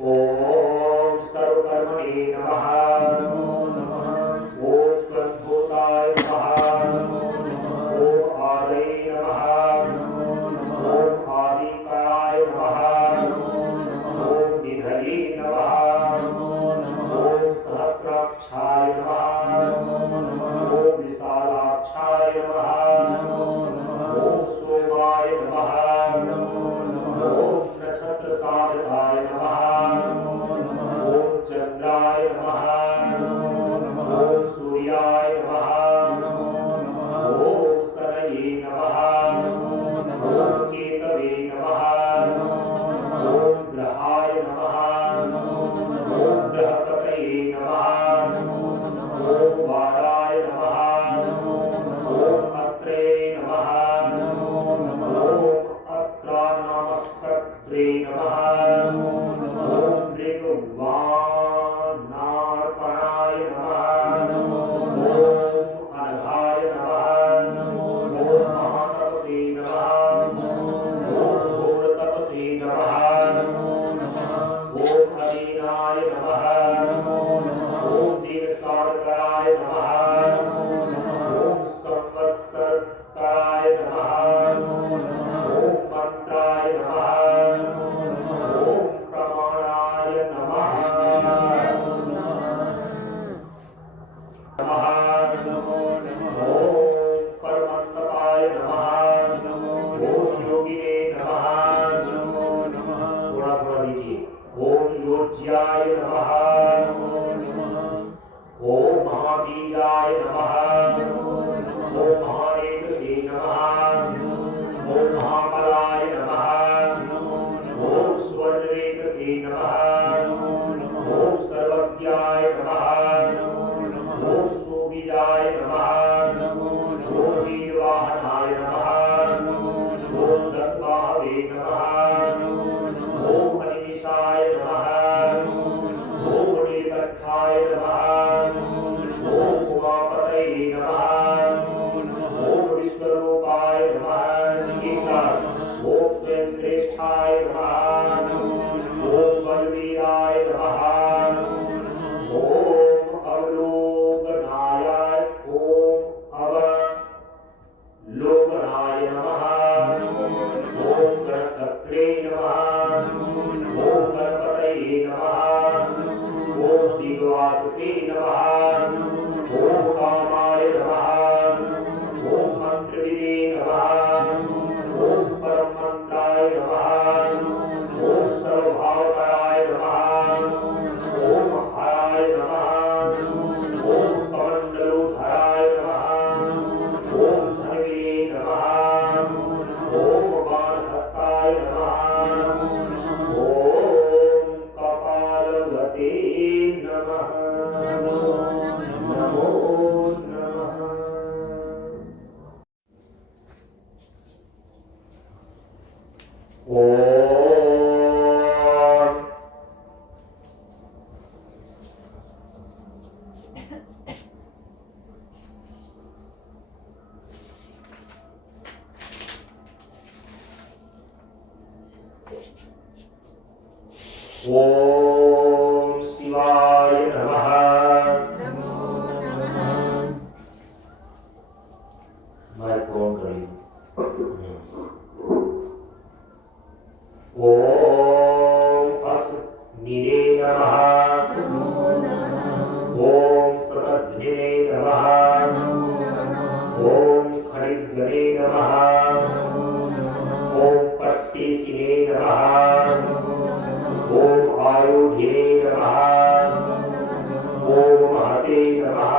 ओम सर्वकर्मणे नमः। नमो नमः। ओम स्वभूताय नमः। नमो नमः। ओम आदये नमः। नमो नमः। ओम आदिकाय नमः। नमो नमः। ओम निधये नमः। नमो नमः। ओम सहस्राक्षाय नमः। नमो नमः। ओम विशालाक्षाय नमः। नमो नमः। ओम सोमाय नमः। नमो नमः। ओम नक्षत्रसाधकाय नमः। नमो नमः। ओम चंद्राय नमः। नमो नमः। ओम सूर्याय नमः। नमो नमः। ओम सरये नमः। नमो नमः। ओम केतवे नमः। नमो नमः। ओम ग्रहाय नमः। नमो नमः। ओम ग्रहपतये नमः। नमो नमः। ओम वाराय नमः। नमो नमः। ओम अत्रे नमः। नमो नमः। ओम अत्रानमस्कत्रे नमः। नमो नमः। ओम ऋग्वाणार्पणाय नमः। नमो नमः। ओम अनघाय नमः। नमो ओम नमः। महातपसे नमः। नमो ओम नमः। घोरतपसे नमः। नमो नमः। ओम अदीनाय नमः। नमो नमः। ओम दीनसारकाय नमः। नमो नमः। ओम संवत्सरकाय नमः। नमो नमः। ओम मंत्राय नमः। नमो नमः। ओम प्रमाणाय नमः। नमो नमः। नमः। नमो नमः। ओम परमंतपाय नमः। नमो ओम योगिने नमः। नमो नमः। थोड़ा थोड़ा दीजिए। ओम योज्याय नमः। नमो नमः। ओम महाबीजाय नमः। नमो नमः। ओम महारेतसे नमः। ओम महाबलाय नमः। नमो नमः। ओम स्वर्णरेतसे नमः। नमो नमः। ओम सर्वज्ञाय नमः। नमो नमः। ओम सुबीजाय नमः। नमो नमः। ओम वीरवाहनाय नमः। नमो नमः। ओम दशबाहवे नमः। नमो नमः। ओम अनिमिषाय नमः। नमो नमः। ओम नीलकंठाय नमः। नमो नमः। ओम उमापतये नमः। नमो नमः। ओम विश्वरूपाय नमः। ओम स्वयं श्रेष्ठाय नमः। नमो नमः। ओम बलवीराय नमः। नमो नमः। ओम अवलोकनाय ओम अवलोकनाय नमः। नमो नमः। ओम गणकर्त्रे नमः। नमो नमः। ओम गणपतये नमः। ओम दिग्वाससे नमः। ओम कामाय नमः। ओम मंत्रविदे नमः। ओम परम मंत्राय नमः। ओम सर्वभावकाय नमः। ओम हराय नमः। ओम कमंडलोधराय नमः। ओम धनविदे नमः। ओम बाणहस्ताय नमः। ओम कपालवते नमः। नमो नमः। ओम ओम शिवाय नमः। माइक ऑन करिए। ओम अस्मिने नमः। ओम सतध्ने नमः। ओम खड़िगणे नमः। ओम पट्टिसिने नमः। ओम आयुधे नमः। ओम महते नमः।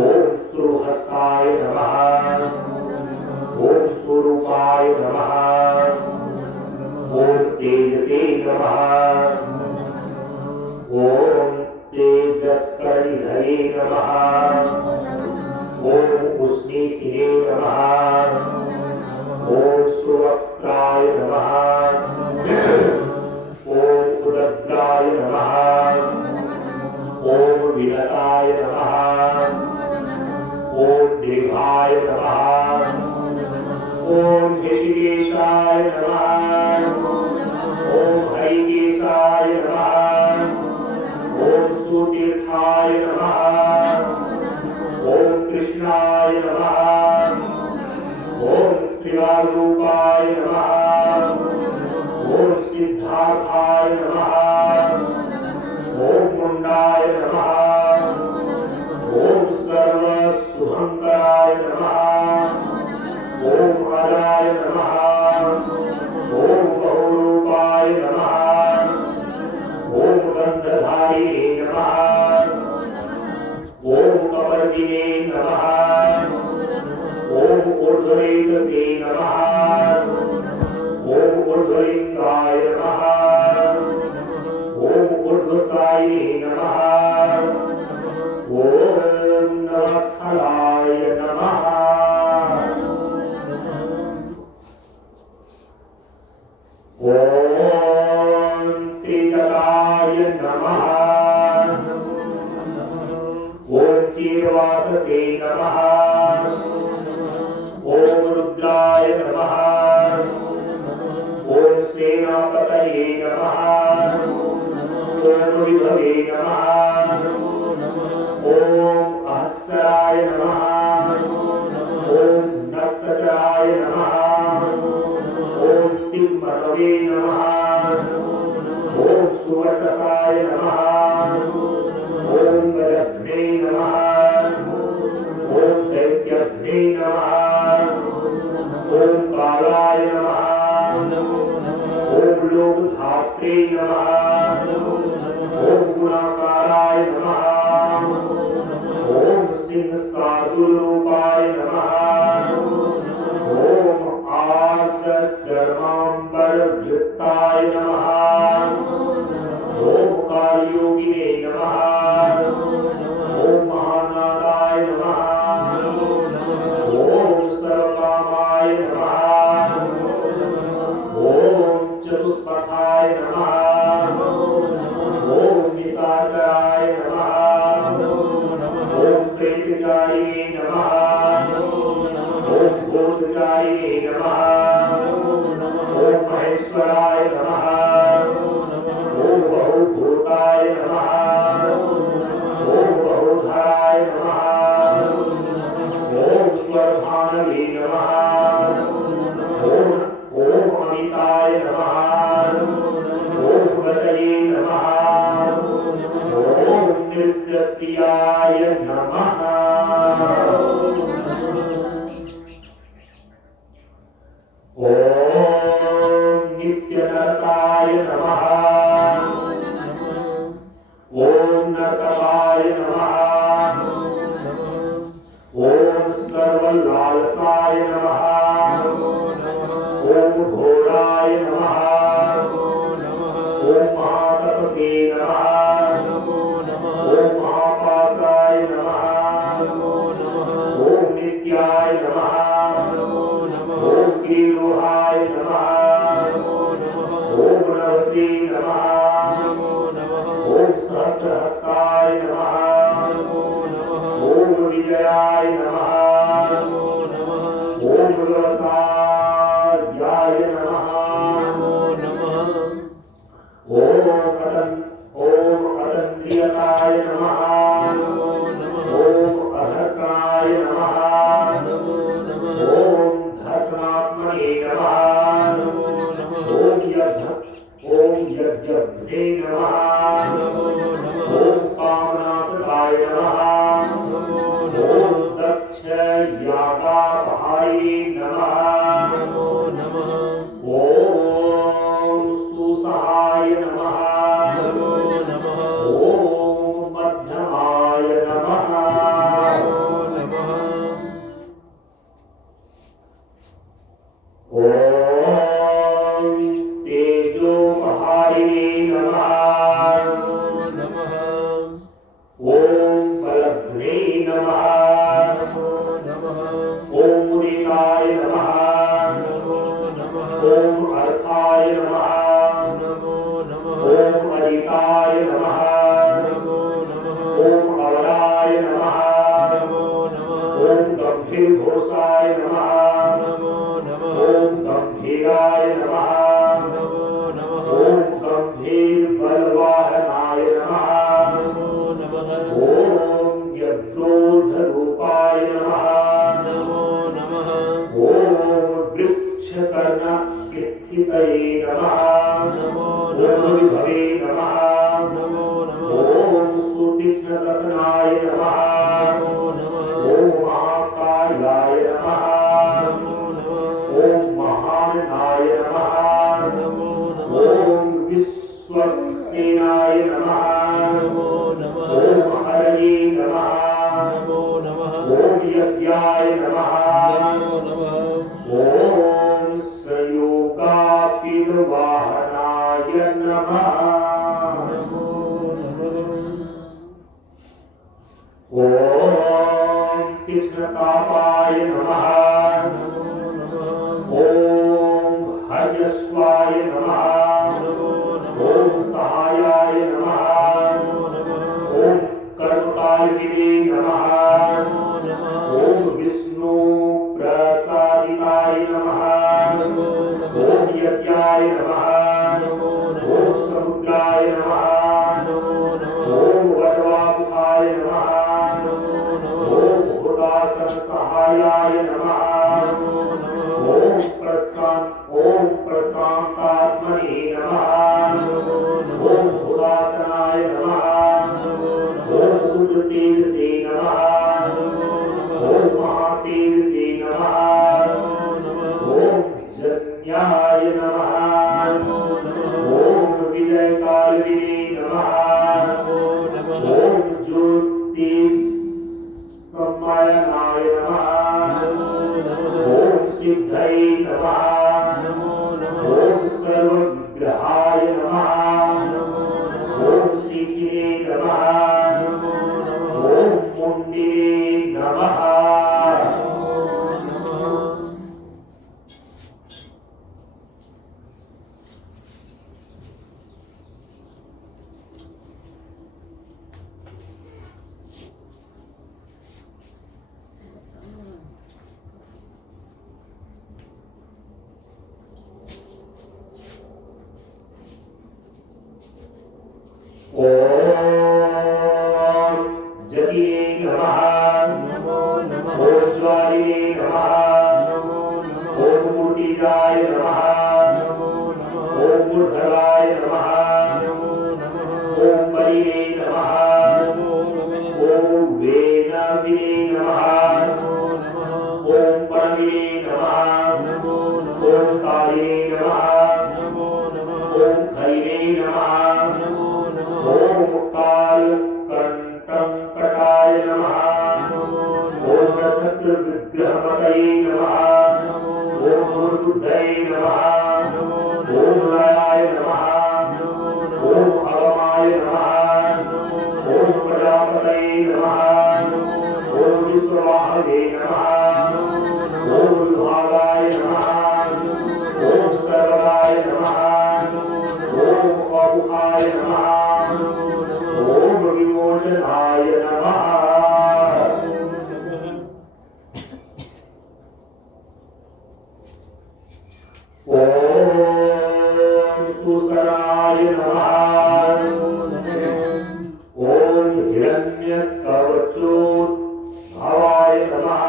ओम सुहस्ताय नमः। ओम स्वरूपाय नमः। ओम तेजसे नमः। ओम तेजस्करिधरे नमः। ओम उष्णीसिने नमः। ओम सुवक्त्राय नमः। ओम उदग्राय नमः। ओम विनताय नमः। ओम दीर्घाय नमः। ओम ऋषिकेशाय नमः। ओम हरिकेशाय ओम सिद्धार्थाय नमः ओम मुंडाय नमः ओम सर्वशुभंकराय नमः ओम अराय नमः ओम बहुरूपाय नमः ओम गंधधारिणे नमः ओम कपर्दिने नमः ओम ऊर्ध्वरेतसे नमः ओम ऊर्ध्वलिंगाय नमः ओम ऊर्ध्वसायिने नमः ओम नवस्थलाय नमः ओम त्रिजटाय नमः ओम चीरवाससे नमः ओम रुद्राय नमः ओम सेनापतये नमः ओम विभवे नमः ओम सहस्राय नमः ओम नक्तचराय नमः ओम तिम्मरवे नमः ओम सुवर्चसाय नमः ओम गजघ्ने नमः ओम दैत्यघ्ने नमः ओम कालाय नमः ओम लोकधात्रे नमः ओम गुणाकाराय नमः ओम सिंह साधुरूपाय नमः ओम आर्द्र चर्मांबर वृत्ताय नमः ओम कालयोगिने नमः ओम महानादाय नमः ओम सर्वकामाय नमः ओम चतुष्पथाय नमः ओम निशाचराय नमः ओम प्रेतजाये नमः ओम भूतजाये नमः ओम महेश्वराय नमः ओम बहुभूताय नमः ओम बहुधराय नमः ओम स्वरभानवे नमः ओम अमिताय नमः ओम गतये नमः ओम नृत्यप्रियाय नमः ओम नित्यनरकाय नमः ओम नरकाय नमः ओम सर्वलालसाय नमः ओम घोराय नमः ओम महातपसे नमः ओम महापासाय नमः ओम नित्याय नमः ओम गिरिलोहाय नमः ओम नवसे नमः ओम सहस्रहस्ताय नमः ओम विजयाय नमः ओम व्यवसायाय नमः ओम अतंत्रियताय नमः ओम अधस्राय नमः ओम धस्रात्मने नमः ओम यज्ञभ्रे नमः ओम कामनासकाय नमः ओम दक्ष यागापहाये नमः ओम सुसहाय नमः ओम मध्यमाय नमः ओम तेजोपहाये नमः कृष्णदशनाय नमः ॐ महाकायाय नमः ॐ महानाय नमः ॐ विश्वक्सेनाय नमः ॐ हरये नमः ॐ यज्ञाय नमः ॐ संयोगापिनवाहनाय नमः ॐ कृष्णतापाय नमः ॐ हर्यस्वाय नमः ॐ सहायाय नमः ॐ कर्मकारिणे नमः ॐ विष्णु प्रसादिताय नमः ॐ यज्ञाय नमः ॐ समुद्राय नमः ॐ वटवामुखाय नमः ॐ हुतासन सहायाय नमः ॐ प्रशान्तात्मने नमः ॐ हुतासनाय नमः ॐ उद्रतेजसे नमः ॐ महातेजसे नमः ॐ जन्याय नमः ॐ विजयकालिने नमः ॐ ज्योतिषमयनाय नमः ॐ सिद्धये नमः ॐ सर्वग्रहाय नमः ॐ शिखिरे नमः ॐ मुण्डिने नमः ॐ जतिये नमः ॐ ज्वालिने नमः ॐ मूर्तिजाय नमः ॐ मूर्धराय नमः ॐ बलिने नमः ॐ वेनविने नमः ॐ परमिने नमः ॐ कालिने नमः ॐ हरिणे नमः ॐ कालकण्टङ्कटाय नमः ॐ नक्षत्रविग्रहपतये नमः ॐ गुरुबुद्धये नमः ॐ लयाय नमः ॐ अगमाय नमः ॐ प्रजापतये नमः ॐ विश्ववाहवे नमः ॐ विभागाय नमः ॐ सर्वदाय नमः ॐ अबुहाय नमः ॐ विमोचनाय नमः ॐ सुसराय नमः ॐ हिरण्यकवचोद्भवाय नमः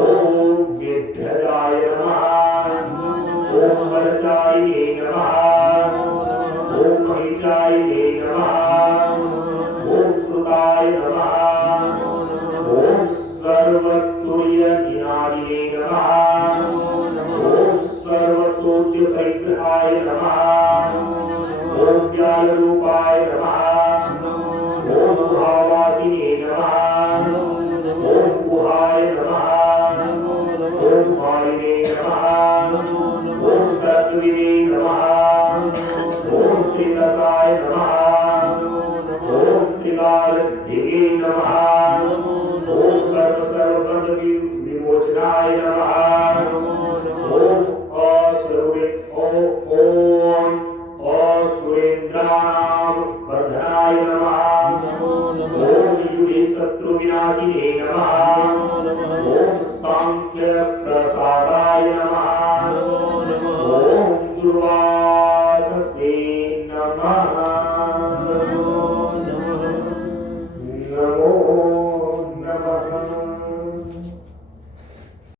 ॐ विद्यजाय नमः ॐ वरचायिने नमः ॐ महिचायिने नमः ॐ श्रुताय नमः ॐ सर्वतुर्यनिनादिने नमः ॐ सर्वतोद्यपरिग्रहाय नमः ॐ ज्ञानरूपाय नमः ॐ गुहावासिने नमः ॐ गुहाय नमः ॐ मालिने नमः ॐ तत्त्वविदे नमः ॐ त्रिदशाय नमः ॐ त्रिकालधिगे नमः ॐ सर्वसर्वबन्धविमोचनाय नमः ॐ असुरेन्द्राणां वर्धनाय नमः ॐ युधे शत्रुविनाशिने नमः ॐ सांख्यप्रसादाय नमः ॐ दुर्वाससे नमः